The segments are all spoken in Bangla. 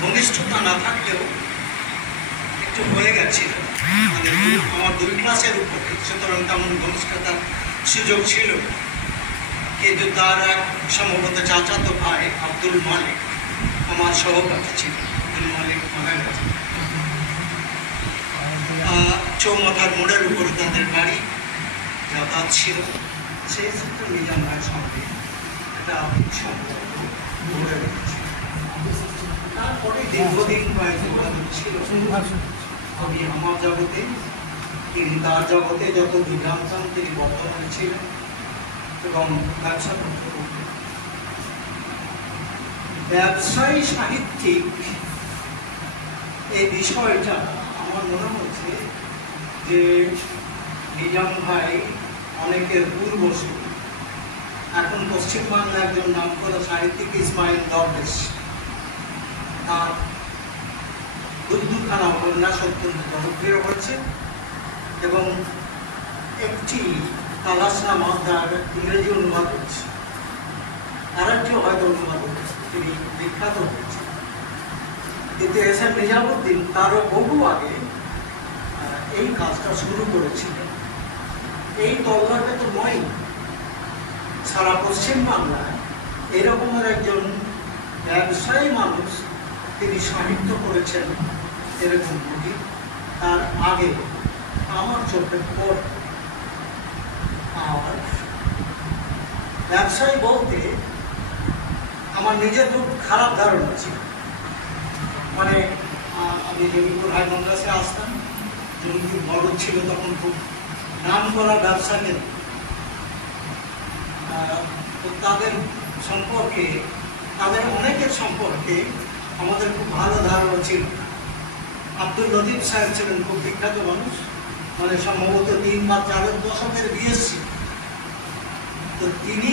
ঘনিষ্ঠতা না থাকলেও একটু হয়ে গেছিল মানে আমার 2 ক্লাসের উপরে, সুতরাং তেমন ঘনিষ্ঠতার সুযোগ ছিল। কিন্তু তার এক সম্ভবত চাচাতো ভাই আব্দুল মালিক আমার সহপাঠী ছিল। আব্দুল মালিক মারা গেছে। চৌমাথার মোড়ের উপরে তাদের বাড়ি, যাতায়াত ছিল। সেই সূত্রে নিজাম ভাইয়ের সঙ্গে একটা সম্পর্ক গড়ে উঠেছে। তারপরে দীর্ঘদিন প্রায় যোগাযোগ ছিল। আমি আমার জগতে, তিনি তার জগতে যতদিন জানতাম তিনি বর্তমানে ছিলেন এবং ব্যবসা করতে করতেন। ব্যবসায়ী সাহিত্যিক এই বিষয়টা আমার মনে হচ্ছে যে নিজাম ভাই অনেকের পূর্বসূরি। এখন পশ্চিমবাংলার একজন নামকরা সাহিত্যিক ইসমাইল দরবেশ, তার দুখানা উপন্যাস অত্যন্ত জনপ্রিয় হয়েছে এবং একটি তালাশনামা তার ইংরেজি অনুবাদ হয়েছে, আর একটি হয়তো অনুবাদ হয়েছে, তিনি বিখ্যাত হয়েছে। কিন্তু এস এম নিজামুদ্দিন তারও বহু আগে এই কাজটা শুরু করেছিলেন। এই তল্লাটে তো নয়, সারা পশ্চিমবাংলায় এরকমের একজন ব্যবসায়ী মানুষ তিনি সাহিত্য করেছেন এরকম বই তার আগে আমার চোখে পড়ে। আর ব্যবসায়ী বলতে আমার নিজের খুব খারাপ ধারণা ছিল। মানে আমি জমিপুর হাই মাদ্রাসে আসতাম, জমিপুর বড় ছিল তখন, খুব নাম করা ব্যবসা কেন্দ্র। তাদের সম্পর্কে, তাদের অনেকের সম্পর্কে আমাদের খুব ভালো ধারণা ছিল। আব্দুল লতিফ সাহেব ছিলেন খুব বিখ্যাত মানুষ, মানে সম্ভবত 3 বা 4 দশকের বিএসসি। তো তিনি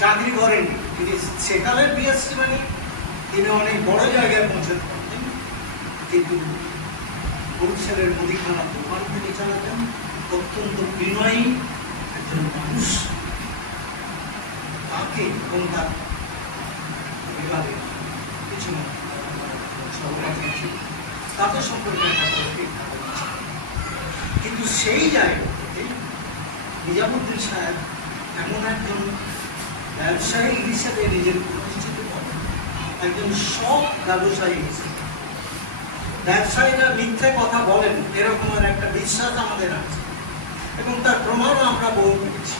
চাকরি করেননি, তিনি সেকালের বিএসসি, মানে তিনি অনেক বড় জায়গায় পৌঁছাতে পারতেন। কিন্তু বরিশালের মুদিখানা দোকান তিনি চালাতেন, অত্যন্ত বিনয়ী একজন মানুষ। তাকে এবং তার বিভাগে কিছু তাদের সম্পর্কে কিন্তু সেই জায়গাতে নিজামুদ্দিন সাহেব এমন একজন ব্যবসায়ী হিসেবে নিজের প্রতিষ্ঠিত করেন, একজন সৎ ব্যবসায়ী হিসেবে। ব্যবসায়ীরা মিথ্যে কথা বলেন এরকমের একটা বিশ্বাস আমাদের আছে এবং তার প্রমাণও আমরা বহু পেয়েছি।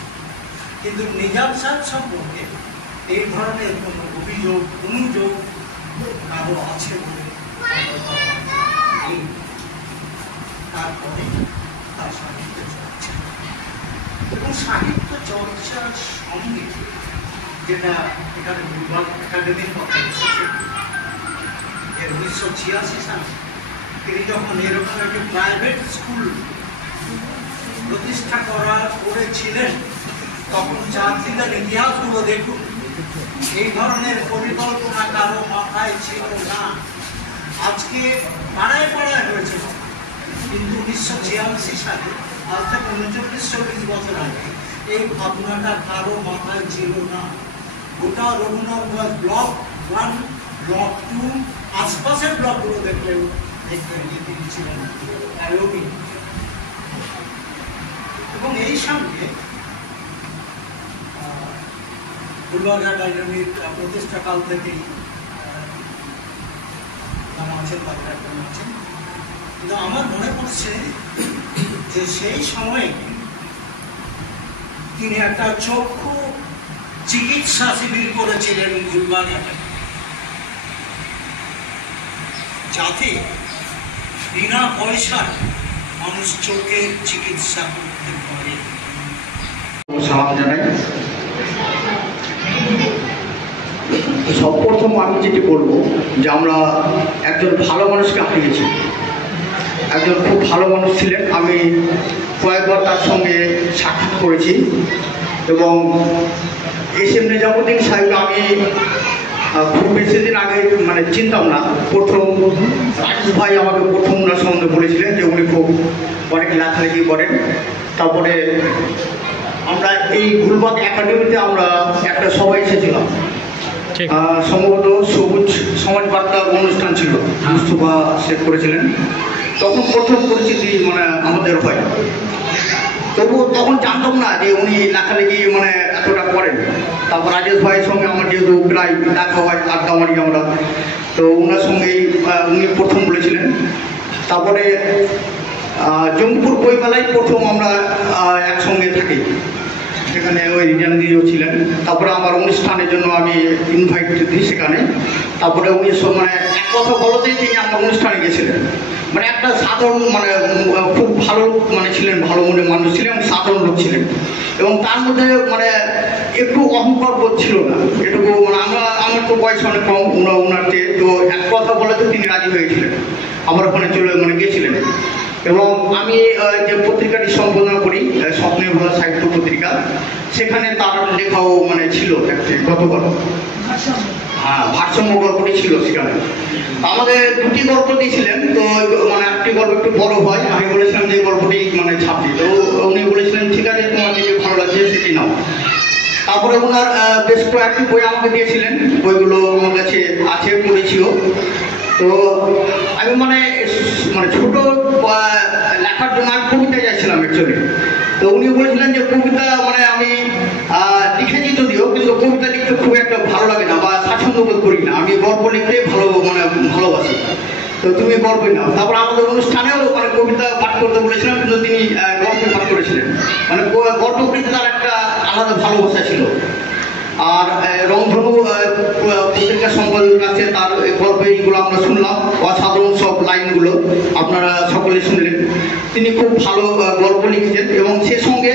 কিন্তু নিজাম সাহেব সম্পর্কে এই ধরনের কোনো অভিযোগ, অনুযোগ কারো আছে বলে তারপরে তার সাহিত্য চর্চা এবং সাহিত্য চর্চার সঙ্গে যেটা এখানে বিভাগ একাডেমির কথা এসেছে, 1986 সালে তিনি যখন এরকম একটি প্রাইভেট স্কুল প্রতিষ্ঠা করেছিলেন, তখন চাকরিদের ইতিহাসগুলো দেখুন। এই ধরনের পরিকল্পনা কারো মাথায় ছিল না। আজকে পাড়ায় পাড়ায় হয়েছে, কিন্তু 1986 সালে, আজ থেকে 39-40 বছর আগে এই ভাবনাটা কারো মাথায় ছিল না। গোটা রঘুনাথগঞ্জ ব্লক 1, ব্লক 2, আশপাশের ব্লকগুলো দেখলেও দেখবেন যে তিনি ছিলেন আয়োগী। এবং এই সঙ্গে ফুলবাগান একাডেমির প্রতিষ্ঠাকাল থেকেই নাম আছেন, তাদের একজন আছেন। কিন্তু আমার মনে পড়ছে যে সেই সময়ে তিনি একটা চক্ষু চিকিৎসা শিবির করেছিলেন ফুলবাগানে, যাতে বিনা পয়সায় মানুষ চোখের চিকিৎসা করতে পারে। সালাম জানাই। সর্বপ্রথম আমি যেটি বলবো যে আমরা একজন ভালো মানুষকে হারিয়েছি। একজন খুব ভালো মানুষ ছিলেন, আমি কয়েকবার তার সঙ্গে সাক্ষাৎ করেছি এবং এস এম নিজামুদ্দিন সাহেবকে আমি খুব বেশি দিন আগে মানে চিনতাম না। প্রথম রাজেশ ভাই আমাকে প্রথম ওনার সম্বন্ধে বলেছিলেন যে উনি খুব অনেক লেখালেখি করেন। তারপরে আমরা এই গুলবাগ একাডেমিতে আমরা একটা সবাই এসেছিলাম, সম্ভবত সবুজ সমাজ বার্তার মুস্তফা শেখ করেছিলেন। তখন প্রথম পরিচিতি মানে আমাদের হয়, তবু তখন জানতাম না যে উনি লেখালেখি মানে এতটা করেন। তারপর রাজেশ ভাইয়ের সঙ্গে আমার যেহেতু প্রায় দেখা হয়, আড্ডা মারি আমরা, তো ওনার সঙ্গেই উনি প্রথম বলেছিলেন। তারপরে জঙ্গিপুর বইমেলায় প্রথম আমরা একসঙ্গে থাকি, সেখানে ওই রিটার্ন দিয়েও ছিলেন। তারপরে আমার অনুষ্ঠানের জন্য আমি ইনভাইট দিই সেখানে। তারপরে উনি মানে এক কথা বলতেই তিনি আমার অনুষ্ঠানে গেছিলেন। মানে একটা সাধারণ মানে খুব ভালো মানে ছিলেন, ভালো মনের মানুষ ছিলেন, সাধারণ লোক ছিলেন, এবং তার মধ্যে মানে একটু অহংকার বোধ ছিল না এটুকু। মানে আমার তো বয়স অনেক কম ওনারকে, তো এক কথা বলাতে তিনি রাজি হয়েছিলেন, আমার ওখানে চলে মানে গিয়েছিলেন। এবং আমি যে পত্রিকাটি সম্পাদনা করি, স্বপ্নের ভোলা সাহিত্য পত্রিকা, সেখানে তার লেখাও মানে ছিল একটি গতবার। হ্যাঁ, ভারসাম্য গল্পটি ছিল সেখানে। আমাদের দুটি গল্প দিয়েছিলেন, তো মানে একটি গল্প একটু বড় হয়, আমি বলেছিলাম যে গল্পটি মানে ছাপি, তো উনি বলেছিলেন ঠিক আছে, তোমার যেটি ভালো লাগছে সেটি নাও। তারপরে ওনার বেশ কয়েকটি বই আমাকে দিয়েছিলেন, বইগুলো আমার কাছে আছে, পড়েছিও। তো আমি মানে ছোট লেখার জন্য আমি কবিতা চাইছিলাম অ্যাকচুয়ালি। তো উনি বলেছিলেন যে কবিতা মানে আমি লিখেছি যদিও, কিন্তু কবিতা লিখতে খুব একটা ভালো লাগে না বা স্বাচ্ছন্দ্য বোধ করি না, আমি গল্প লিখতে ভালোবাসি, তো তুমি গল্পই নাও। তারপর আমাদের অনুষ্ঠানেও মানে কবিতা পাঠ করতে বলেছিলাম, কিন্তু তিনি গল্প পাঠ করেছিলেন। মানে গল্প প্রতি তার একটা আলাদা ভালোবাসা ছিল। আর রংধনু পত্রিকা সম্পাদক আছে, তার গল্প এইগুলো আমরা শুনলাম, অসাধারণ সব লাইনগুলো আপনারা সকলে শুনলেন। তিনি খুব ভালো গল্প লিখেছেন এবং সে সঙ্গে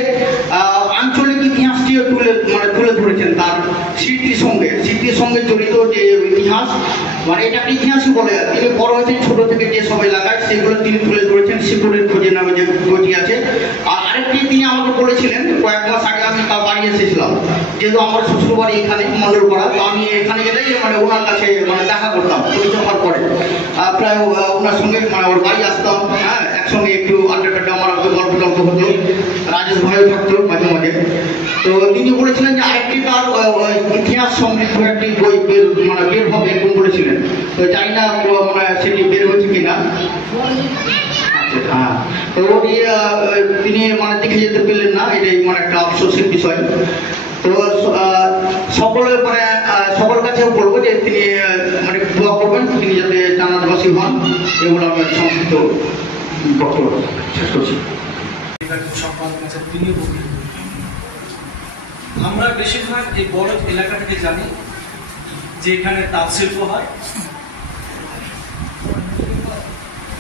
আঞ্চলিক ইতিহাসটিও তুলে ধরেছেন। তার স্মৃতির সঙ্গে জড়িত যে ইতিহাস, মানে এটা একটা ইতিহাসই বলে। তিনি বড় হয়েছেন ছোট থেকে যে সব এলাকায়, সেগুলো তিনি তুলে ধরেছেন। শিকুরের খোঁজে নামে যে বইটি আছে। আর আরেকটি তিনি আমাকে বলেছিলেন, কয়েক মাস আগে আমি তার বাড়ি এসেছিলাম, যেহেতু আমার শ্বশুর বাড়ি এখানে মন্ডলপাড়া, তো আমি এখানে গেলেই মানে ওনার কাছে মানে দেখা করতাম পরিচয় হওয়ার পরে। প্রায় ওনার সঙ্গে মানে ওর বাড়ি আসতাম, হ্যাঁ, একসঙ্গে একটু আড্ডা আমার গল্প টল্প হতো। রাজেশ ভাইও থাকতো মাঝে মাঝে। তো তিনি বলেছিলেন যে আরেকটি তার ইতিহাস সমৃদ্ধ একটি বই বের হবে এরকম বলেছিলেন। তো জানি না মানে সেটি বের হয়েছে কিনা। হ্যাঁ, তো ওটি তিনি মানে দেখে যেতে পারলেন না, এটাই মানে একটা আফসোসের বিষয়। তো সকলের মানে সকল কাছে বলবো যে তিনি মানে দোয়া করবেন, তিনি যাতে জান্নাতবাসী হন। এগুলো আমি সংক্ষিপ্ত বক্তব্য শেষ করছি। আমরা বেশিরভাগ এই বড় এলাকা থেকে জানি যে এখানে তাঁত শিল্প হয়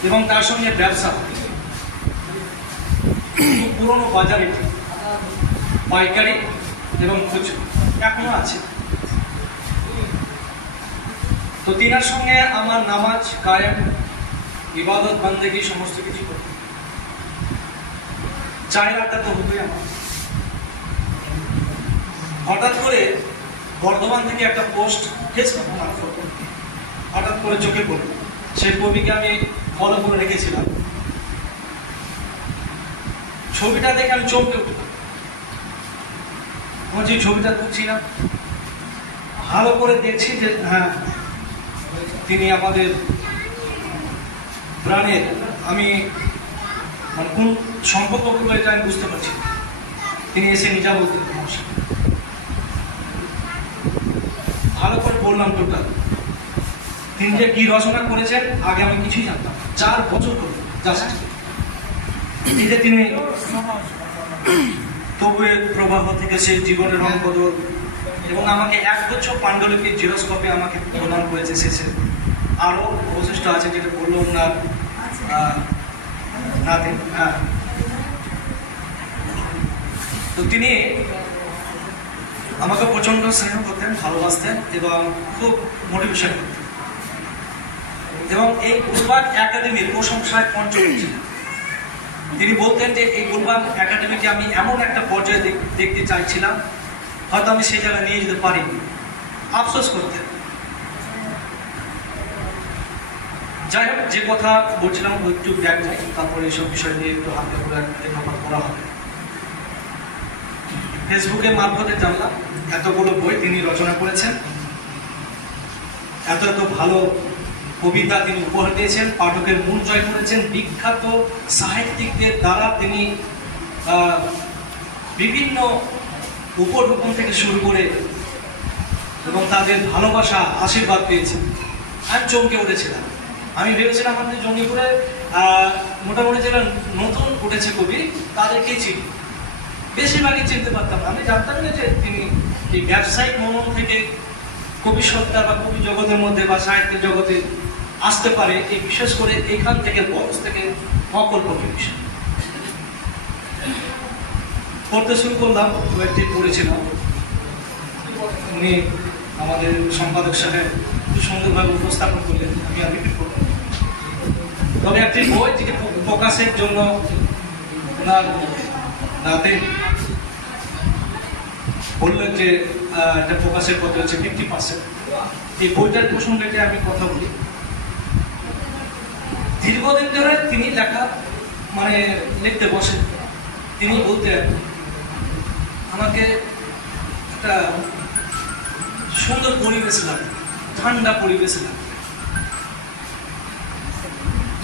এবং তার সঙ্গে ব্যবসা। পুরনো বাজারে পাইকারি এবং খুচরো এখনো আছে। তো তিনার সঙ্গে আমার নামাজ কায়েম, ইবাদত বান্দেগি সমস্ত কিছু করতে চায়ের আড্ডা তো হতোই আমার। হঠাৎ করে বর্ধমান থেকে একটা পোস্ট ফেসবুক মারফত হঠাৎ করে চোখে পড়ল। সেই কবিকে আমি ফলো করে রেখেছিলাম। ছবিটা দেখে আমি চমকে উঠলাম। যে ছবিটা দেখছি না, ভালো করে দেখছি যে হ্যাঁ, তিনি আমাদের প্রাণের। আমি মানে কোন সম্পর্কগুলো এটা আমি বুঝতে পারছি। তিনি এসে নিজা বলতেন আমার সাথে, ভালো করে বললাম টোটাল তিনি যে কি রচনা করেছেন আগে আমি কিছুই জানতাম। 4 বছর করে জাস্ট এই যে তিনি তবুয়ের প্রবাহ থেকে সেই জীবনের রং বদল এবং আমাকে 1 গুচ্ছ পাণ্ডুলিপির জেরক্স কপি আমাকে প্রদান করেছে শেষে। আরও অবশিষ্ট আছে যেটা বললো ওনার নাতি। হ্যাঁ, তো তিনি আমাকে প্রচন্ড স্নেহ করতেন, ভালোবাসতেন এবং খুব মোটিভেশন করতেন। এবং এই গুলবাগ একাডেমির প্রশংসায় পঞ্চম ছিলেন। তিনি বলতেন যে এই গুলবাগ একাডেমিকে আমি এমন একটা পর্যায়ে দেখতে চাইছিলাম, হয়তো আমি সেই জায়গায় নিয়ে যেতে পারিনি। আফসোস করতেন। যাই হোক, যে কথা বলছিলাম একটু ব্যাক যাই, তারপরে এইসব বিষয় নিয়ে একটু হালকা করে লেখাপড়া করা হবে। ফেসবুকের মারফতে জানলাম এতগুলো বই তিনি রচনা করেছেন, এত ভালো কবিতা তিনি উপহার দিয়েছেন, পাঠকের মন জয় করেছেন, বিখ্যাত সাহিত্যিকদের দ্বারা তিনি বিভিন্ন উপঢৌকন থেকে শুরু করে এবং তাদের ভালোবাসা আশীর্বাদ পেয়েছেন। আমি চমকে উঠেছিলাম। আমি ভেবেছিলাম আমাদের জঙ্গিপুরে মোটামুটি যারা নতুন উঠেছে কবি তাদেরকেই চিনি, বেশিরভাগই চিনতে পারতাম। আমি জানতাম না যে তিনি এই ব্যবসায়িক মনন থেকে কবি সত্তা বা কবি জগতের মধ্যে বা সাহিত্যের জগতে আসতে পারে, এই বিশেষ করে এইখান থেকে বয়স থেকে অকল্পনীয় বিষয়। পড়তে শুরু করলাম, কয়েকটি পড়েছিলাম। উনি আমাদের সম্পাদক সাহেব খুব সুন্দরভাবে উপস্থাপন করলেন, আমি আর রিপিট করলাম। তবে একটি বই যেটি প্রকাশের জন্য ওনার রাতে বললেন যে এটা প্রকাশের পথে হচ্ছে 50%। এই বইটার প্রসঙ্গে আমি কথা বলি। দীর্ঘদিন ধরে তিনি লেখা লিখতে বসেন। তিনি বলতেন আমাকে একটা সুন্দর পরিবেশ লাগে, ঠান্ডা পরিবেশ লাগে,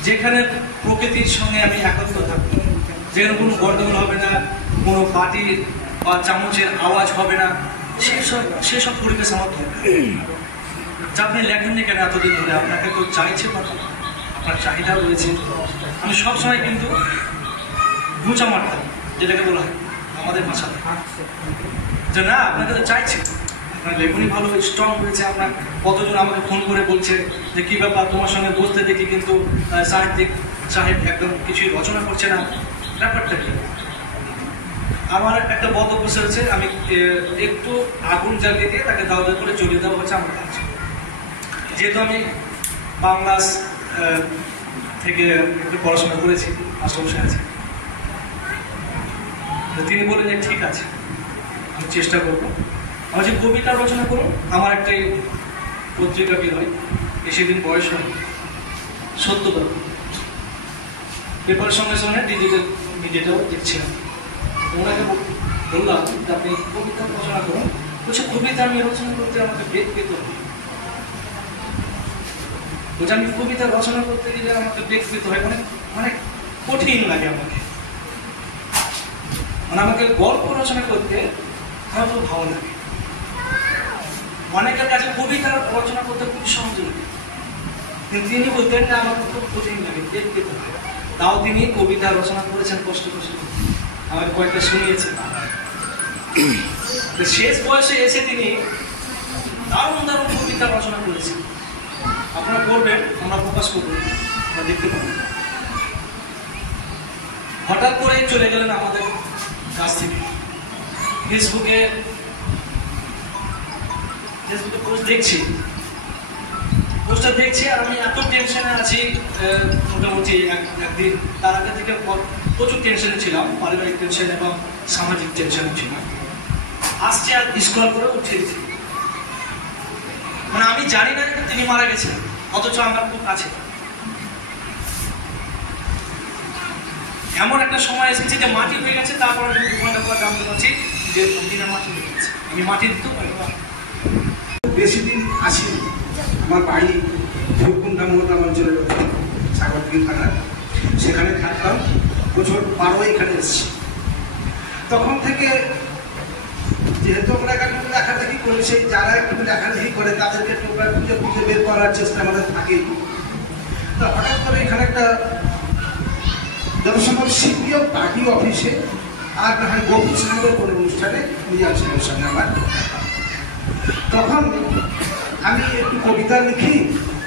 যেখানে প্রকৃতির সঙ্গে আমি একাত্ম থাকবো, যেখানে কোনো গন্ডগোল হবে না, কোনো পাটির বা চামচের আওয়াজ হবে না, সেসব পরিবেশ আমার দরকার। যা আপনি লেখেননি কেন এতদিন ধরে, আপনাকে তো চাইছে বা আপনার চাহিদা রয়েছে। আমি সবসময় কিন্তু গুঁচা মারতাম, যেটাকে বলা হয় আমাদের ভাষাতে, যে না আপনাকে তো চাইছে, আপনার লেখনী ভালো স্ট্রং হয়েছে। আপনার কতজন আমাকে ফোন করে বলছে যে কি ব্যাপার, তোমার সঙ্গে বসতে দেখি কিন্তু সাহিত্যিক সাহেব একদম কিছুই রচনা করছে না, ব্যাপারটা কি? আমার একটা বদ অভ্যাস হচ্ছে, আমি একটু আগুন জ্বালিয়ে দিয়ে তাকে দাও দাও করে জ্বলিয়ে দেওয়া হচ্ছে আমার কাছে। যেহেতু আমি বাংলা থেকে একটু পড়াশোনা করেছি, আশপাশে আছে, তিনি বলেন যে ঠিক আছে, আমি চেষ্টা করবো। আমার যে কবিতা রচনা করুন, আমার একটা পত্রিকা বের হয়, বেশি দিন বয়স হয়, সত্যতা পেপারের সঙ্গে সঙ্গে ডিজিটাল মিডিয়াটাও দেখছিলাম। ওনাকে বললাম যে আপনি কবিতা রচনা করুন। বলছে কবিতা আমি রচনা করতে আমাকে বেগ পেতে হবে। বলছে আমি কবিতা রচনা করতে গেলে আমাকে বেগ পেতে হয়, মানে কঠিন লাগে আমাকে। আমাকে গল্প রচনা করতে আমার খুব ভালো লাগে। অনেকের কাছে কবিতা রচনা করতে খুব সহজ লাগে, কিন্তু তিনি বলতেন যে আমাকে খুব কঠিন লাগে, বেগ পেতে হয়। তাও তিনি কবিতা রচনা করেছেন কষ্ট কষ্ট, আমার কয়েকটা শুনিয়েছেন। শেষ বয়সে এসে তিনি দারুণ দারুণ কবিতা রচনা করেছেন। আপনারা পড়বেন, আমরা প্রকাশ করবো, আমরা দেখতে পাবেন। হঠাৎ করে চলে গেলেন আমাদের কাছ থেকে। ফেসবুকে পোস্ট দেখছি, পোস্টটা দেখছি, আর আমি এত টেনশনে আছি। মোটামুটি একদিন তার আগে থেকে প্রচুর টেনশনে ছিলাম, পারিবারিক টেনশন এবং সামাজিক টেনশনে ছিলাম। আসছে আর স্ক্রল করে উঠে দিচ্ছি, মানে আমি জানি না যে তিনি মারা গেছেন, অথচ আমার খুব কাছে। এমন একটা সময় এসেছে যে মাটি হয়ে গেছে, তারপর আমি 2 ঘন্টা পর জানতে পারছি যে দিনের মাটি হয়ে গেছে। আমি মাটি দিতেও পারি না। বেশি দিন আসি, আমার বাড়ি ভৈরবকুণ্ডা মোহনা অঞ্চলের সাগরদিঘি থানার, সেখানে থাকতাম। বছর 12 এখানে এসেছি। তখন থেকে যেহেতু আমরা এখানে লেখালেখি করি, সেই যারা একটু লেখালেখি করে তাদেরকে একটু খুঁজে খুঁজে বের করার চেষ্টা আমাদের থাকেই। তো হঠাৎ করে এখানে একটা জনসংখ্যা সিপিএম পার্টি অফিসে আর না হয় গভীর সাহেবের কোনো অনুষ্ঠানে মিজান সাহেবের সঙ্গে আমার, তখন আমি একটু কবিতা লিখি,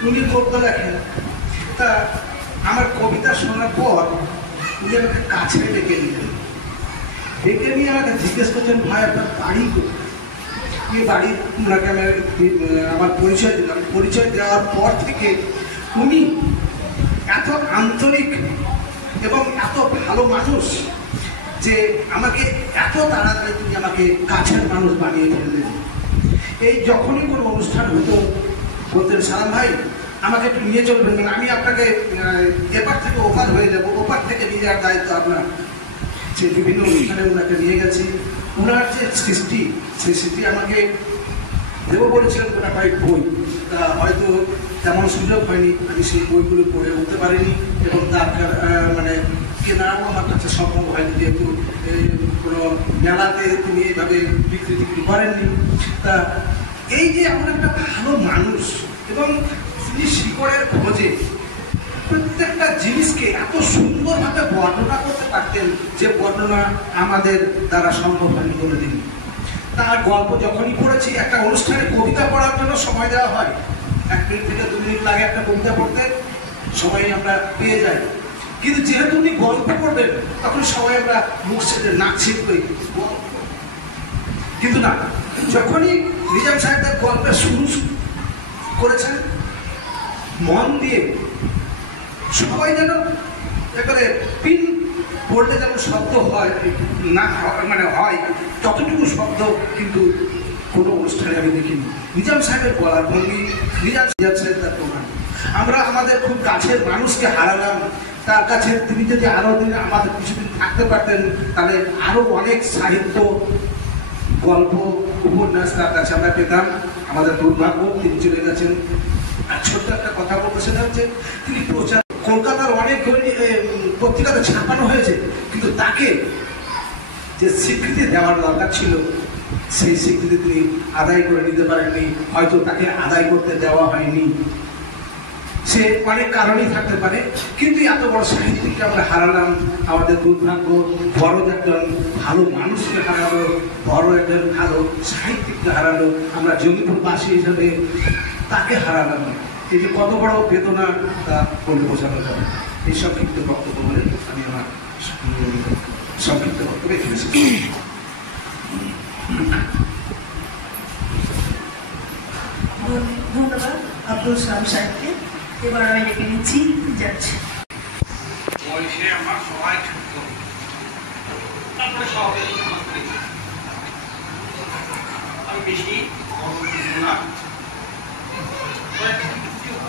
উনি গদ্য লেখেন। তা আমার কবিতা শোনার পর উনি আমাকে কাছে ডেকে নিলেন। ডেকে নিয়ে আমাকে জিজ্ঞেস করছেন, ভাই আপনার বাড়ি কোথায়? আমি বাড়ি, ওনাকে আমি আমার পরিচয় দিলাম। পরিচয় দেওয়ার পর থেকে উনি এত আন্তরিক এবং এত ভালো মানুষ যে আমাকে এত তাড়াতাড়ি তিনি আমাকে কাছের মানুষ বানিয়ে ফেললেন। এই যখনই কোনো অনুষ্ঠান হতো বলতেন, সালাম ভাই আমাকে একটু নিয়ে চলবেন, আমি আপনাকে এপার থেকে ওপার হয়ে যাবো, ওপার থেকে নিয়ে যাওয়ার দায়িত্ব আপনার। সে বিভিন্ন অনুষ্ঠানে ওনাকে নিয়ে গেছি। ওনার যে সৃষ্টি, সেই সৃষ্টি আমাকে দেবো বলেছিলেন ওটা কয়েক বই, হয়তো তেমন সুযোগ হয়নি, আমি সেই বইগুলো পড়ে উঠতে পারিনি এবং তার মানে কেনাও আমার কাছে সম্ভব হয়নি, যেহেতু কোনো মেলাতে তিনি এইভাবে বিক্রি করেননি। তা এই যে এমন একটা ভালো মানুষ এবং তিনি শিকড়ের খোঁজে প্রত্যেকটা জিনিসকে এত সুন্দরভাবে বর্ণনা করতে পারতেন, যে বর্ণনা আমাদের দ্বারা সম্ভব হয়নি কোনোদিন। তার গল্প যখনই পড়েছি, একটা অনুষ্ঠানে কবিতা পড়ার জন্য সময় দেওয়া হয়, 1 মিনিট থেকে 2 মিনিট লাগে একটা কবিতা পড়তে, সময় আমরা পেয়ে যাই। কিন্তু যেহেতু উনি গল্প করবেন, তখন সবাই আমরা মুখ ছেড়ে নাক ছিটবে, কিন্তু না, যখনই নিজাম সাহেব তার গল্পের শুরু করেছেন মন দিয়ে, সবাই যেন এবারে পিন পড়লে যেমন শব্দ হয় না, মানে হয় ততটুকু শব্দ কিন্তু কোনো অনুষ্ঠানে আমি দেখিনি। নিজাম সাহেবের বলার ভঙ্গি, নিজাম সাহেব তার প্রমাণ। আমরা আমাদের খুব কাছের মানুষকে হারালাম, তার কাছে তিনি যদি আরো দিন আমাদের কিছুদিন থাকতে পারতেন, তাহলে আরো অনেক সাহিত্য, গল্প, উপন্যাস তার কাছে আমরা পেতাম। আমাদের দুর্ভাগ্য, তিনি চলে গেছেন। আর ছোট্ট একটা কথা বলবো, সেটা হচ্ছে তিনি প্রচার, কলকাতার অনেক পত্রিকাতে ছাপানো হয়েছে, কিন্তু তাকে যে স্বীকৃতি দেওয়ার দরকার ছিল, সেই স্বীকৃতি তিনি আদায় করে নিতে পারেননি, হয়তো তাকে আদায় করতে দেওয়া হয়নি। সে অনেক কারণেই থাকতে পারে, কিন্তু এত বড় সাহিত্যিককে আমরা হারালাম, আমাদের দুর্ভাগ্য। বড় একজন ভালো মানুষকে হারালো, বড় একজন ভালো সাহিত্যিককে হারালো, আমরা জঙ্গিপুরবাসী হিসাবে তাকে হারালাম। এই যে কত বড় বেদনা, তা বলে বোঝানো যাবে। এই সংক্ষিপ্ত বক্তব্য বলে আমি আমার সংক্ষিপ্ত বক্তব্য এখানে শেষ করছি। ধন্যবাদ আব্দুল সালাম সাহেবকে। এবার আমি ডেকে নিচ্ছি যাচ্ছি। বয়সে আমার সবাই ছোট, তারপরে সবাই আমি বেশি না,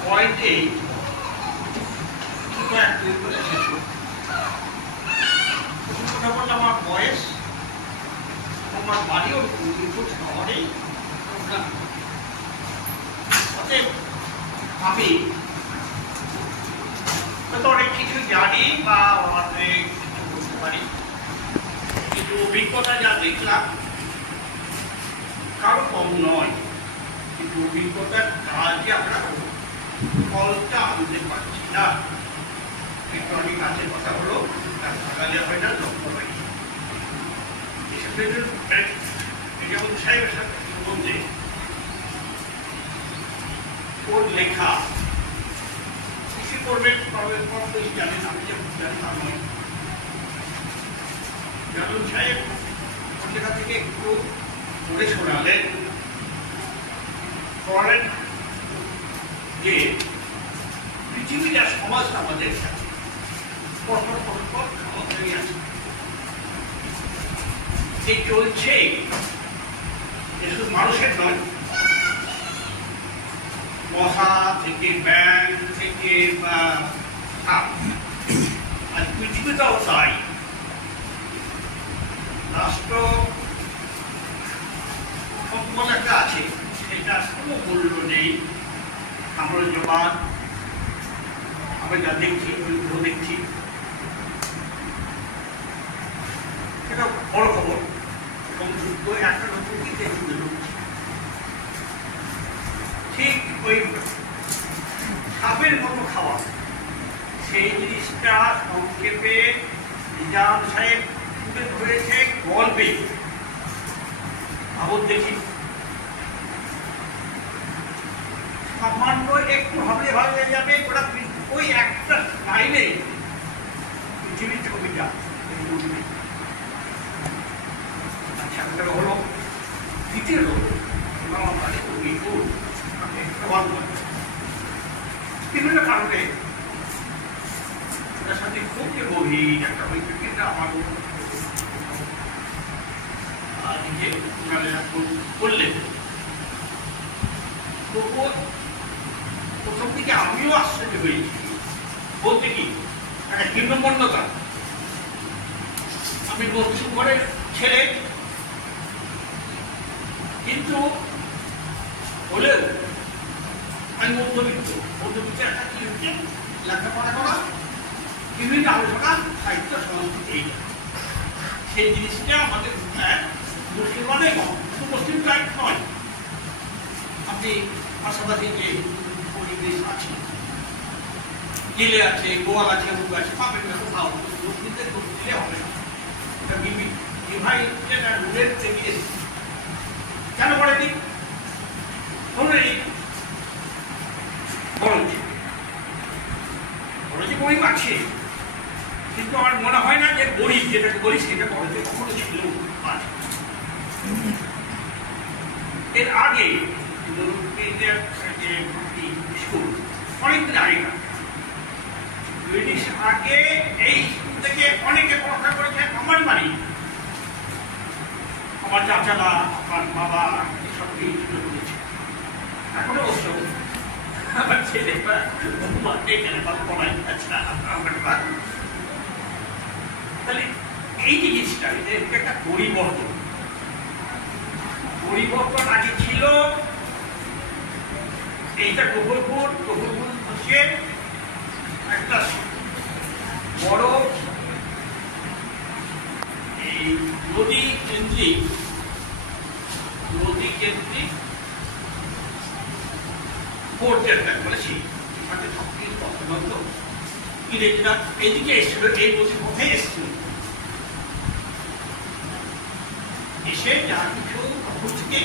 পয়েন্টে আমার বয়স, আমার বাড়িও শহরেই, আমি তো অনেক কিছু জানি বা অনেক কিছু করতে পারি, কিন্তু অভিজ্ঞতা যা দেখলাম কারো কম নয়, কিন্তু অভিজ্ঞতার কাজে আমরা ফলটা আনতে পারছি না। একটু অনেক কাছের কথা হলো, তার সকালে হয় না, লক্ষ্য হয় যেমন সাহেবের সাথে বলতে ওর লেখা কৃষি করবেন, জানেন, আমি যেমন জানি তা নয়। জানুন সাহেব ওর লেখা থেকে একটু পড়ে শোনালেন, করেন যে পৃথিবীর আর সমাজ আমাদের পরপর পরপর খাওয়াতেই আছে, এই চলছে, শুধু মানুষের নয়, মশা থেকে ব্যাং থেকে বা আজ পৃথিবীটাও তাই। রাষ্ট্র সম্পদ একটা আছে, সেটা কোনো মূল্য নেই। আমরা জবান আমরা যা দেখছি, ওইগুলো দেখছি, সেটা বড় খবর এবং যুদ্ধ একটা প্রকৃতিতে যুদ্ধ ঢুকছে। ঠিক ওই সাপের মতো খাওয়া, সেই জিনিসটা সংক্ষেপে নিজাম সাহেব তুলে ধরেছে গল্পে। ভাবুন দেখি, সামান্য একটু ভাবলে ভালো হয়ে যাবে, ওটা ওই একটা লাইনে পৃথিবীর ছবিটা। আচ্ছা, ওটা হলো দ্বিতীয় বিভিন্ন কারণে ওটার সাথে খুব যে গভীর একটা ঐক্যটা আমার নিজে করলেন। তবুও প্রথম দিকে আমিও আশ্চর্য হয়েছি, বলতে কি একটা হীনমন্যতা। আমি মধ্যম ঘরের ছেলে, কিন্তু হলেও আমি মধ্যবিত্ত একটা কি হচ্ছে লেখাপড়া করা, বিভিন্ন আলোচনা, সাহিত্য, সংস্কৃতি, এই সেই জিনিসটা আমাদের মুসলমানের মুসলিম টাইপ নয়। আপনি পাশাপাশি যে পরিবেশ আছে, জেলে আছে, গোয়াল আছে, মুখ আছে, পাবেন না কোথাও, মুসলিমদের দোষ দিলে হবে না। এটা বিভাই রুলের থেকে এসেছে। কেন করেনি? কলেজে গরিব আছে, কিন্তু আমার মনে হয় না যে গরিব যেটাকে বলি সেটা কলেজে কখনো ছিল। এর আগে স্কুল অনেকদিন আগে, ব্রিটিশ আগে এই স্কুল থেকে অনেকে পড়াশোনা করেছে। আমার বাড়ি, আমার চাচারা, আমার বাবা এসব করেছে। এখনো অবশ্য আমার ছেলে তাহলে এই জিনিসটা একটা পরিবর্তন। পরিবর্তন আগে ছিল এইটা গোবরপুর হচ্ছে একটা বড় এই নদী কেন্দ্রিক পোর্টের বলেছি, ইংরেজরা এদিকে এসেছিল, এই নদীর পথে এসেছিল, এসে যা কিছু তখন থেকে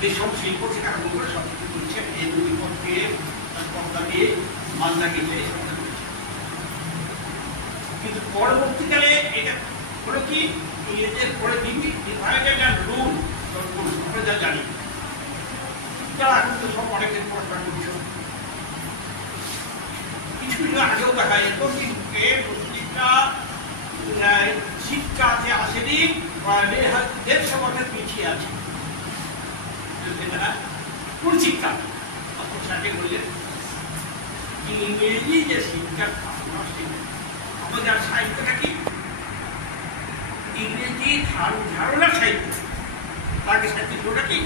যেসব শিল্প থেকে আরম্ভ করে সব কিছু করছে, এই নদীর পথ দিয়ে পদ্মা দিয়ে মালদা গেছে। কিন্তু পরবর্তীকালে এটা হলো কি, ইংরেজের পরে রুল আমরা যা জানি, যারা এখন তো সব অনেকের পড়াশোনা করছে, কিছু কিছু আগেও দেখা যেত মুসলিমরা শিক্ষাতে আসেনি, 150 বছর পিছিয়ে আছে। কোন শিক্ষা? সাথে বললেন ইংরেজি যে শিক্ষা আমাদের সাহিত্যটা কি ইংরেজি ধারণার সাহিত্য, তাকে সাহিত্যটা কি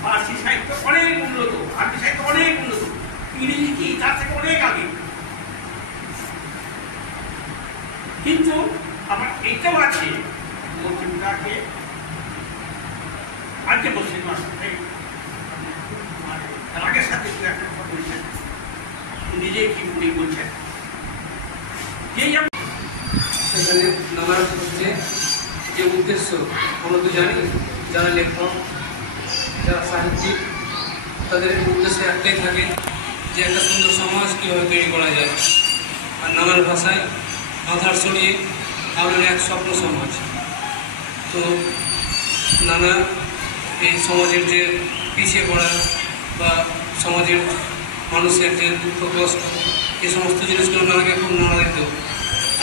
ফার্সি সাহিত্য অনেক উন্নত, আরবি সাহিত্য অনেক উন্নত, ইংরেজি কি তার থেকে অনেক আগে। কিন্তু আমার এইটাও আছে, মুসলিমটাকে আজকে মুসলিম আগের সাথে একটা কথা বলছেন, নিজে কি উনি বলছেন সেখানে নানা হচ্ছে যে উদ্দেশ্য আমরা তো জানি, যারা লেখক, যারা সাহিত্যিক, তাদের উদ্দেশ্য একটাই থাকে যে একটা সুন্দর সমাজ কীভাবে তৈরি করা যায়, আর নানার ভাষায় আধার ছড়িয়ে আমাদের এক স্বপ্ন সমাজ। তো নানা এই সমাজের যে পিছিয়ে পড়া বা সমাজের মানুষের যে দুঃখ কষ্ট, এই সমস্ত জিনিসগুলো নানাকে খুব নাড়া দিত,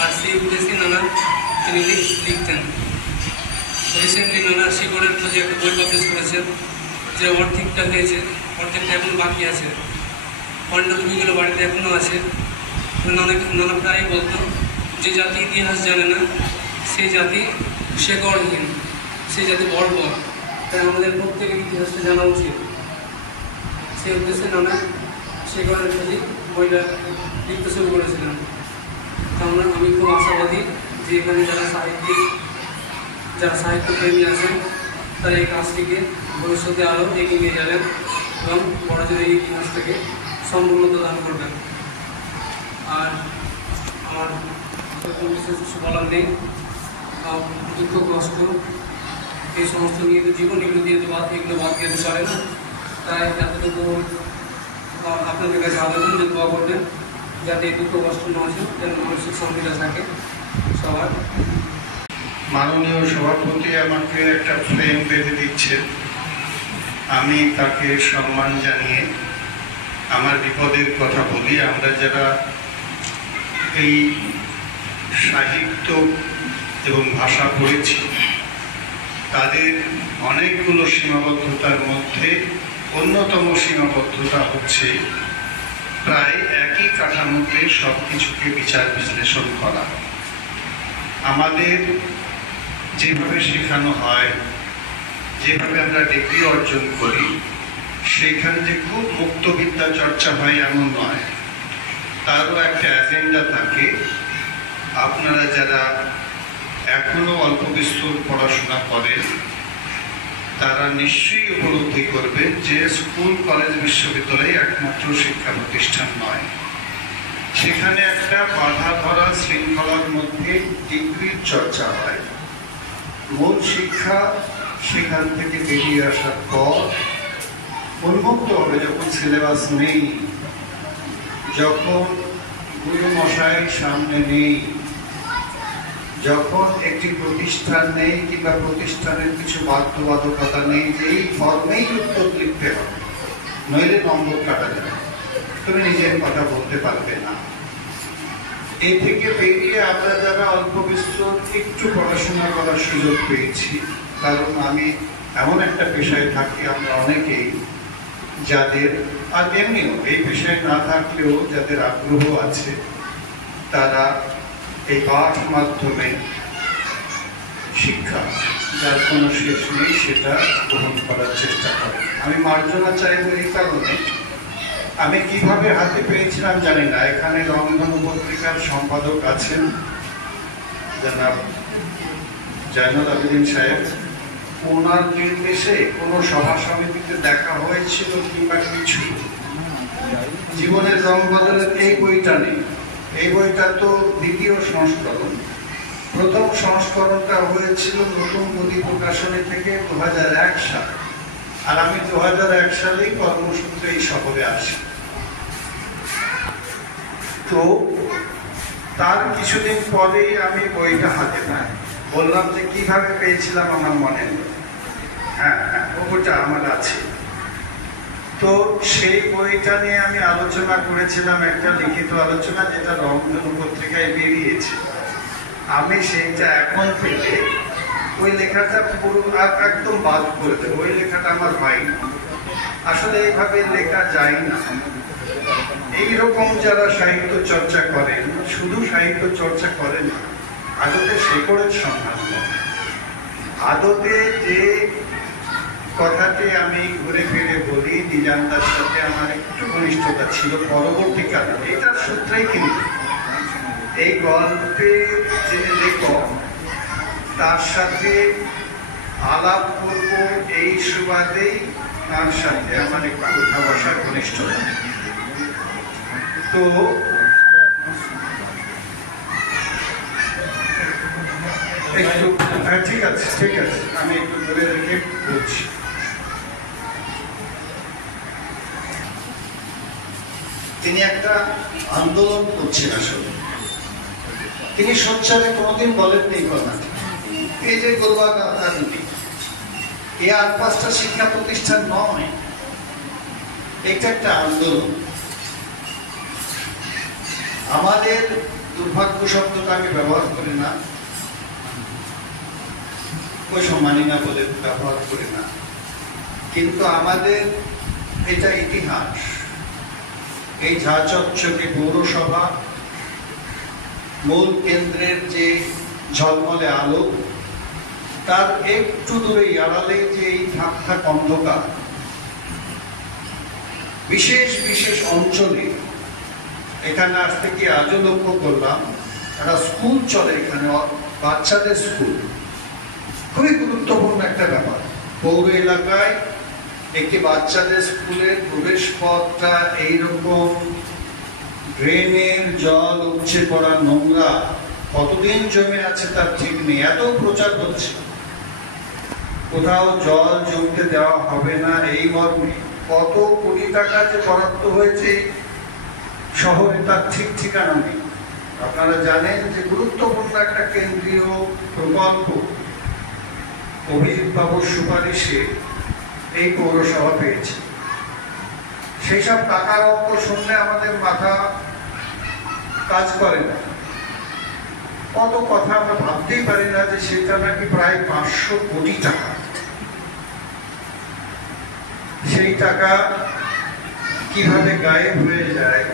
আর সেই উদ্দেশ্যে নানা তিনি লিখতেন। রিসেন্টলি নানা শিকড়ের খোঁজে একটা বই পাবলিশ করেছেন, যে অর্ধেকটা হয়েছে, অর্ধেকটা এখন বাকি আছে, পাণ্ডুলিপিগুলো বাড়িতে এখনও আছে। নানা প্রায় বলতো যে জাতি ইতিহাস জানে না সেই জাতি শেকড়হীন, সেই জাতি বর্বর, তাই আমাদের প্রত্যেকের ইতিহাসটা জানা উচিত। সেই উদ্দেশ্যে নানা শেকড়ের খোঁজে বইটা লিখতে শুরু করেছিলাম। আমি খুব আশাবাদী যে এখানে যারা সাহিত্যপ্রেমী আছেন তারা এই কাজটিকে ভবিষ্যতে আরও এগিয়ে নিয়ে যাবেন এবং বড়দের এই ইতিহাসটাকে সম্পূর্ণতা দান করবেন। আর আমার বিশেষ কিছু বলার নেই, দুঃখ কষ্ট এই সমস্ত নিয়ে তো জীবন, এগুলো দিয়ে এগুলো বাদ দিয়ে চলে না। তাই এতটুকু আপনাদের কাছে আবেদন যে দোয়া করবেন যাতে এই দুঃখ কষ্ট না আসে, যেন মানসিক শান্তিটা থাকে সবার। মাননীয় সভাপতি আমাকে একটা ফ্রেম বেঁধে দিচ্ছেন, আমি তাকে সম্মান জানিয়ে আমার বিপদের কথা বলি। আমরা যারা এই সাহিত্য এবং ভাষা পড়েছি তাদের অনেকগুলো সীমাবদ্ধতার মধ্যে অন্যতম সীমাবদ্ধতা হচ্ছে প্রায় একই কাঠামোতে সব কিছুকে বিচার বিশ্লেষণ করা। আমাদের যেভাবে শেখানো হয়, যেভাবে আমরা ডিগ্রি অর্জন করি, সেখানে যে খুব মুক্ত বিদ্যা চর্চা হয় এমন নয়, তারও একটা এজেন্ডা থাকে। আপনারা যারা এখনো অল্প বিস্তর পড়াশোনা করেন তারা নিশ্চয়ই উপলব্ধি করবেন যে স্কুল, কলেজ, বিশ্ববিদ্যালয় একমাত্র শিক্ষা প্রতিষ্ঠান নয়। সেখানে একটা বাধা ধরা শৃঙ্খলার মধ্যে ডিগ্রির চর্চা হয়। মূল শিক্ষা সেখান থেকে বেরিয়ে আসার পর উন্মুক্ত হবে, যখন সিলেবাস নেই, যখন গুরু মশাই সামনে নেই, যখন একটি প্রতিষ্ঠান নেই কিংবা প্রতিষ্ঠানের কিছু বাধ্যবাধকতা নেই যে এই ফর্মেই উত্তর লিখতে হবে, নইলে নম্বর কাটা যাবে, তুমি নিজের কথা বলতে পারবে না। এই থেকে বেরিয়ে আমরা যারা অল্প বিস্তর একটু পড়াশোনা করার সুযোগ পেয়েছি, কারণ আমি এমন একটা পেশায় থাকি, আমরা অনেকেই যাদের, আর এমনিও এই পেশায় না থাকলেও যাদের আগ্রহ আছে, তারা এই পাঠ মাধ্যমে শিক্ষা, যার কোনো শেষ নেই, সেটা গ্রহণ করার চেষ্টা করে। আমি মার্জনা চাইব এই কারণে, আমি কিভাবে হাতে পেয়েছিলাম জানি না। এখানে রংধনু পত্রিকার সম্পাদক আছেন জনাব জয়নুল আবেদিন সাহেব, ওনার নির্দেশে কোনো সভা সমিতিতে দেখা হয়েছিল কিংবা কিছু, জীবনের রং বদলের এই বইটা নেই। এই বইটা তো দ্বিতীয় সংস্করণ। প্রথম সংস্করণটা হয়েছিল নতুন গতি প্রকাশনী থেকে 2001 সালে, আর আমি 2001 সালেই কর্মসূত্রে এই শহরে আসি। তো তার কিছুদিন পরেই আমি বইটা হাতে পাই। বললাম যে কিভাবে পেয়েছিলাম আমার মনে নেই। হ্যাঁ, ওটা আমার আছে। তো সেই বইটা নিয়ে আমি আলোচনা করেছিলাম, একটা লিখিত আলোচনা, যেটা রংধনু পত্রিকায় বেরিয়েছে। আমি সেইটা এখন পেলে ওই লেখাটা পুরো একদম বাদ করে দেবো। ওই লেখাটা আমার হয় না, আসলে এইভাবে লেখা যায় না। এইরকম যারা সাহিত্য চর্চা করেন, শুধু সাহিত্য চর্চা করেন না, আদতে শেকড়ের সন্ধান করেন। আদতে যে কথাটি আমি ঘুরে ফিরে বলি, নিজামদার সাথে আমার একটু ঘনিষ্ঠতা ছিল পরবর্তীকালে, এটার সূত্রেই কিন্তু এই গল্পে যে লেখক, তার সাথে আলাপ করব এই সুবাদেই তার সাথে আমার একটু উঠা বসার ঘনিষ্ঠতা। তো একটু ঠিক আছে, ঠিক আছে, আমি একটু ধরে রেখে বলছি। তিনি একটা আন্দোলন করছেন। আসলে তিনি সোচ্চারে কোনোদিন বলেননি এই কথাটি। এই যে গোলবাগ আকাদেমি, এ আর 5টা শিক্ষা প্রতিষ্ঠান নয়, এটা একটা আন্দোলন। আমাদের দুর্ভাগ্য শব্দটা আমি ব্যবহার করি না, ওই সম্মানী না বলে ব্যবহার করি না, কিন্তু আমাদের এটা ইতিহাস। এই ঝাঁচকচকে পৌরসভা, মূল কেন্দ্রের যে ঝলমলে আলো, তার একটু দূরে আড়ালে যে এই থাক থাক অন্ধকার, বিশেষ বিশেষ অঞ্চলে, এখানে আসতে কি আজও লক্ষ্য করলাম একটা স্কুল চলে, এখানে বাচ্চাদের স্কুল, খুবই গুরুত্বপূর্ণ একটা ব্যাপার। পৌর এলাকায় একটি বাচ্চাদের স্কুলের প্রবেশ পথটা এইরকম ড্রেনের জল উপচে পড়া নোংরা, কতদিন জমে আছে তার ঠিক নেই, এত প্রচার হচ্ছে। কোথাও জল জমতে দেওয়া হবে না এই মর্মে কত কোটি টাকা যে বরাদ্দ হয়েছে শহরে, তার ঠিক ঠিকানা নেই। আপনারা জানেন যে গুরুত্বপূর্ণ একটা কেন্দ্রীয় প্রকল্প অভিজিৎ বাবুর সুপারিশে এই পৌরসভা পেয়েছে। সেই সব টাকার অঙ্ক শুনলে আমাদের মাথা কাজ করে না। কত কথা আমরা ভাবতেই পারি না যে সেটা নাকি প্রায় 500 কোটি টাকা। সেই টাকা কিভাবে গায়েব হয়ে যায়।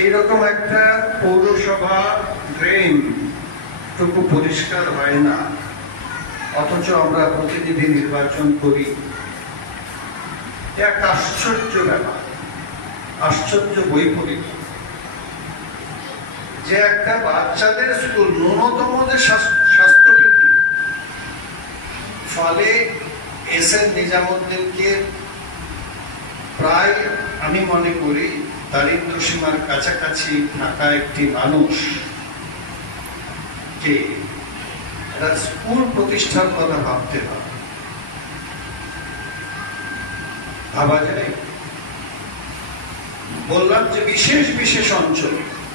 এইরকম একটা পৌরসভা ড্রেন টুকু পরিষ্কার হয় না, অথচ আমরা প্রতিনিধি নির্বাচন করি। এক আশ্চর্য ব্যাপার, আশ্চর্য বৈপরীত্য যে একটা বাচ্চাদের স্কুল ন্যূনতম যে স্বাস্থ্যবিধি, ফলে এসএন নিজামুদ্দিনকে প্রায় আমি মনে করি দারিদ্র সীমার কাছাকাছি থাকা একটি মানুষ যে স্কুল প্রতিষ্ঠার কথা ভাবতে হবে, ভাবা যায়। বললাম যে বিশেষ বিশেষ অঞ্চল,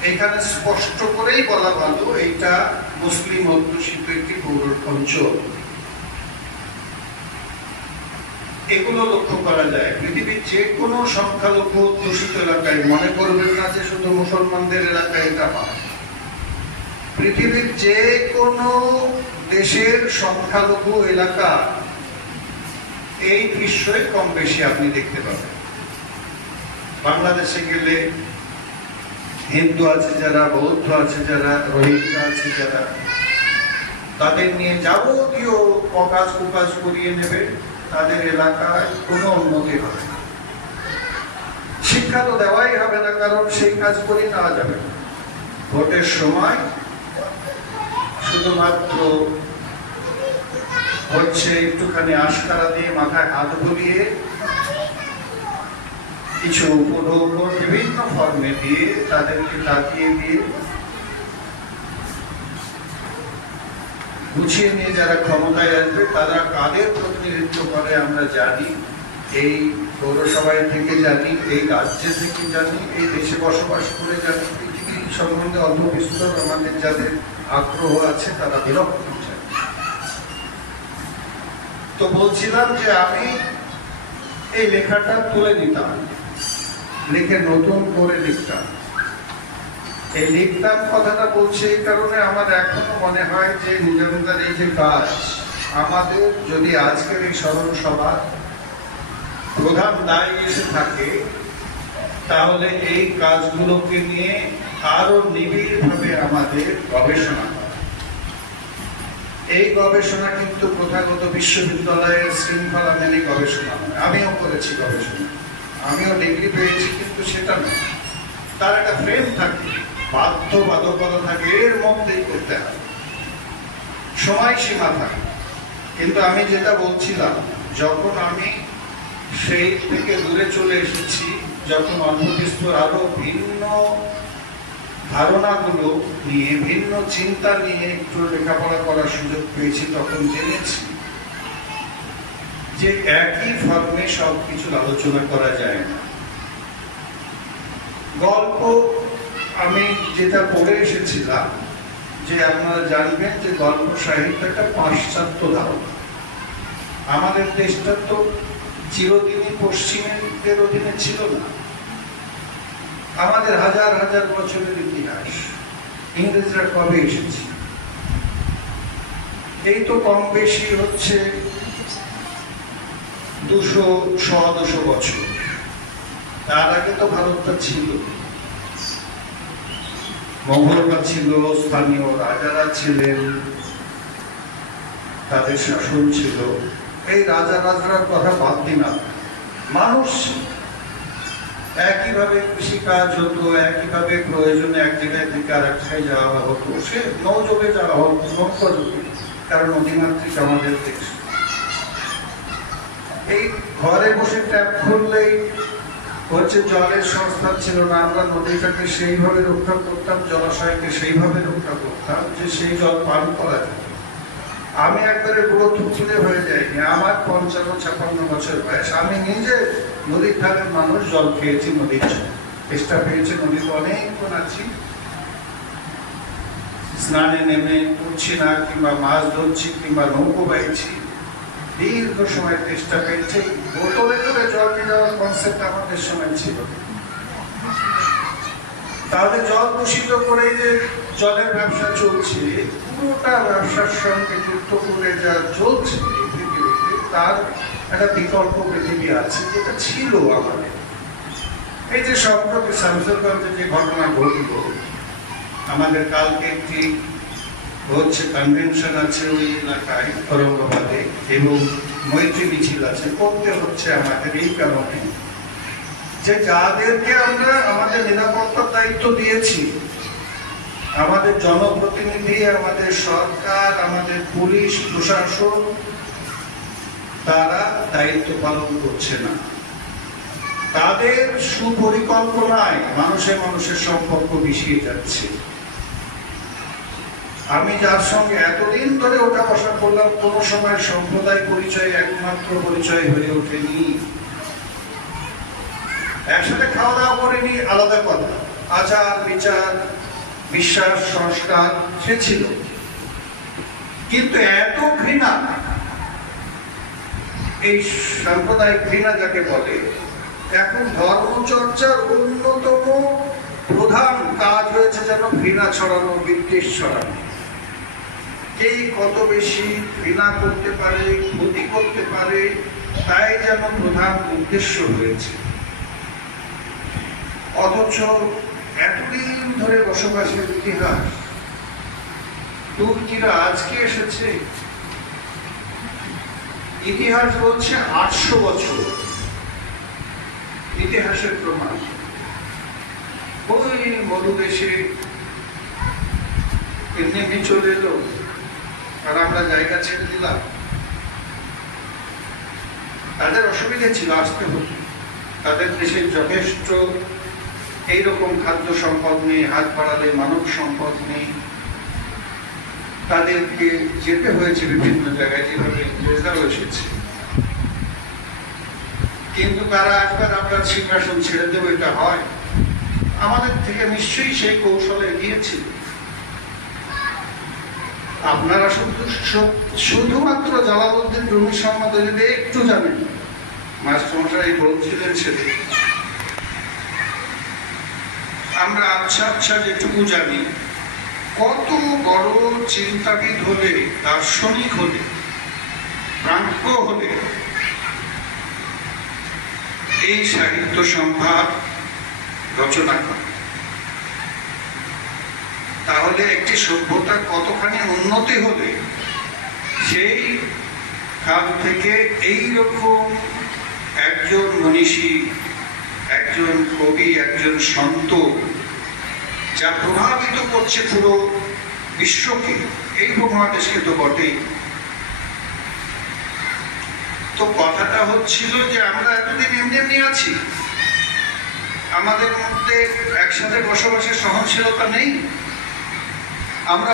এখানে স্পষ্ট করেই বলা ভালো এইটা মুসলিম অধ্যুষিত একটি পৌর অঞ্চল। এগুলো লক্ষ্য করা যায় পৃথিবীর যে কোনো সংখ্যালঘু অধ্যুষিত এলাকায়। মনে করবেন না যে শুধু মুসলমানদের এলাকায় এটা হয়, পৃথিবীর যে কোনো দেশের সংখ্যালঘু এলাকা এই দৃশ্যই কম বেশি আপনি দেখতে পাবেন। বাংলাদেশে গেলে হিন্দু আছে যারা, বৌদ্ধ আছে যারা, রোহিঙ্গা আছে যারা, তাদের নিয়ে যাবতীয় অকাজ কুকাজ করিয়ে নেবে, তাদের এলাকায় কোনো উন্নতি হবে না। শিক্ষা তো দেওয়াই হবে না, কারণ সেই কাজ করে নেওয়া যাবে না। ভোটের সময় শুধুমাত্র হচ্ছে একটুখানি আশকারা দিয়ে মাথায় হাত বুলিয়ে কিছু উপঢৌকন বিভিন্ন ফর্মে দিয়ে তাদেরকে তাকিয়ে দিয়ে গুছিয়ে নিয়ে যারা ক্ষমতায় আসবে তারা কাদের প্রতিনিধিত্ব করে আমরা জানি, এই পৌরসভায় থেকে জানি, এই রাজ্যে থেকে জানি, এই দেশে বসবাস করে জানি। পৃথিবীর সম্বন্ধে অল্প বিস্তর আমাদের যাদের আগ্রহ আছে তারা বিরক্ত হচ্ছে। তো বলছিলাম যে আমি এই লেখাটা তুলে নিতাম, লিখে নতুন করে লিখতাম। এই লিখতাম কথাটা বলছি এই কারণে আমার এখনো মনে হয় যে নিজামদার এই যে কাজ, আমাদের যদি আজকের এই স্মরণ সভার প্রধান দায় এসে থাকে, তাহলে এই কাজগুলোকে নিয়ে আরো নিবিড়ভাবে আমাদের গবেষণা করা। এই গবেষণা কিন্তু প্রথাগত বিশ্ববিদ্যালয়ের শৃঙ্খলা মেনে গবেষণা নয়। আমিও করেছি গবেষণা, আমিও ডিগ্রি পেয়েছি, কিন্তু সেটা নয়। তার একটা ফ্রেম থাকে, বাধ্যবাধকতা থাকে, এর মধ্যেই করতে হয়, সময়সীমা থাকে। কিন্তু আমি যেটা বলছিলাম, যখন আমি সেই থেকে দূরে চলে এসেছি, যখন অল্পবিস্তর আরো ভিন্ন ধারণাগুলো নিয়ে, ভিন্ন চিন্তা নিয়ে একটু লেখাপড়া করার সুযোগ পেয়েছি, তখন জেনেছি যে একই ফর্মে সবকিছু আলোচনা করা যায় না। গল্প আমি যেটা পড়ে এসেছিলাম, যে আপনারা জানবেন যে গল্প সাহিত্য একটা পাশ্চাত্য ধারণা। আমাদের দেশটা তো চিরদিনই পশ্চিমের অধীনে ছিল না। আমাদের হাজার হাজার বছরের ইতিহাস। ইংরেজরা কবে এসেছে? এই তো কম বেশি হচ্ছে 200 বছর। তার আগে তো ভারতটা ছিল, মঙ্গলরা ছিল, স্থানীয় রাজারা ছিলেন, তাদের শাসন ছিল। এই রাজারার কথা বাদ দিলাম, মানুষ একইভাবে কৃষিকাজ হতো, একইভাবে প্রয়োজনে এক জায়গায় থেকে আর এক জায়গায় যাওয়া হতো। সে নৌযোগে যাওয়া হতো, নৌকাযোগে, কারণ নদীমাতৃক আমাদের দেশ। এই ঘরে বসে ট্যাপ খুললেই হচ্ছে জলের সংস্থান ছিল না। আমরা নদীটাকে সেইভাবে রক্ষা করতাম, জলাশয়কে সেইভাবে রক্ষা করতাম যে সেই জল পান করা যেত। আমি একবারে পুরো থুথুলে হয়ে যাইনি, আমার 55-56 বছর বয়স। আমি নিজে নদীর ধারের মানুষ, জল খেয়েছি, নদীর চেষ্টা পেয়েছি, নদীতে অনেকক্ষণ আছি, স্নানে নেমে উঠছি না, কিংবা মাছ ধরছি, কিংবা নৌকো বাইছি, দীর্ঘ সময় চেষ্টা পেয়েছি। বোতলে করে জল নিয়ে যাওয়ার কনসেপ্ট আমাদের সময় ছিল। তাহলে জল দূষিত করে যে জলের ব্যবসা চলছে, পুরোটা ব্যবসার সঙ্গে যুক্ত করে যা চলছে পৃথিবীতে, তার একটা বিকল্প পৃথিবী আছে, যেটা ছিল আমাদের। এই যে সম্প্রতি শামসুরগঞ্জে যে ঘটনা ঘটল, আমাদের কালকে একটি হচ্ছে কনভেনশন আছে ওই এলাকায়, ঔরঙ্গাবাদে, এবং মৈত্রী মিছিল আছে, করতে হচ্ছে আমাদের এই কারণে যে যাদেরকে আমরা আমাদের নিরাপত্তার দায়িত্ব দিয়েছি, আমাদের জনপ্রতিনিধি, আমাদের সরকার, আমাদের পুলিশ প্রশাসন, তারা দায়িত্ব পালন করছে না। তাদের সুপরিকল্পনায় মানুষের সম্পর্ক মিশিয়ে যাচ্ছে। আমি যার সঙ্গে এতদিন ধরে ওঠা বসা করলাম, কোনো সময় সম্প্রদায় পরিচয় একমাত্র পরিচয় হয়ে ওঠেনি। একসাথে খাওয়া দাওয়া করিনি, আলাদা কথা, আচার বিচার বিশ্বাস সংস্কার সে ছিল, কিন্তু এত ঘৃণা, এই সাম্প্রদায়িক ঘৃণা যাকে বলে, এখন ধর্মচর্চার অন্যতম প্রধান কাজ হয়েছে যেন ঘৃণা ছড়ানো, বিদ্বেষ ছড়ানো। কে কত বেশি ঘৃণা করতে পারে, ক্ষতি করতে পারে, তাই যেন প্রধান উদ্দেশ্য হয়েছে। অথচ এতদিন ধরে বসবাসের ইতিহাস, তুর্কিরা আজকে এসেছে, ইতিহাস বলছে 800 বছর, ইতিহাসের প্রমাণ। ওই মরুদেশে এমনি চলে এলো আর আমরা জায়গা ছেড়ে দিলাম। তাদের অসুবিধা ছিল, আসতে হতো। তাদের দেশে যথেষ্ট এইরকম খাদ্য সম্পদ নেই, হাত বাড়ালে মানব সম্পদ নেই, তাদেরকে যেতে হয়েছে বিভিন্ন জায়গায়, যেভাবে ইংরেজরাও এসেছে। কিন্তু তারা একবার আপনার সিংহাসন ছেড়ে দেবো, এটা হয়? আমাদের থেকে নিশ্চয়ই সেই কৌশলে এগিয়েছিল। আপনারা শুধুমাত্র জালালউদ্দিন রুমি সম্বন্ধে যদি একটু জানেন, মাস্টারমশাই বলছিলেন সেদিন, আমরা আচ্ছা যেটুকু জানি, কত বড় চিন্তাবিদ হলে, দার্শনিক হলে, প্রাজ্ঞ হলে এই সাহিত্য সম্ভার রচনা করে, তাহলে একটি সভ্যতার কতখানি উন্নতি হলে সেই কাল থেকে এইরকম একজন মনীষী, একজন কবি, একজন সন্ত, যা প্রভাবিত করছে পুরো বিশ্বকে, এই উপমহাদেশকে তো বটেই। তো কথাটা হচ্ছিল যে আমরা এতদিন এমনি আছি, আমাদের মধ্যে একসাথে বসবাসের সহনশীলতা নেই। আমরা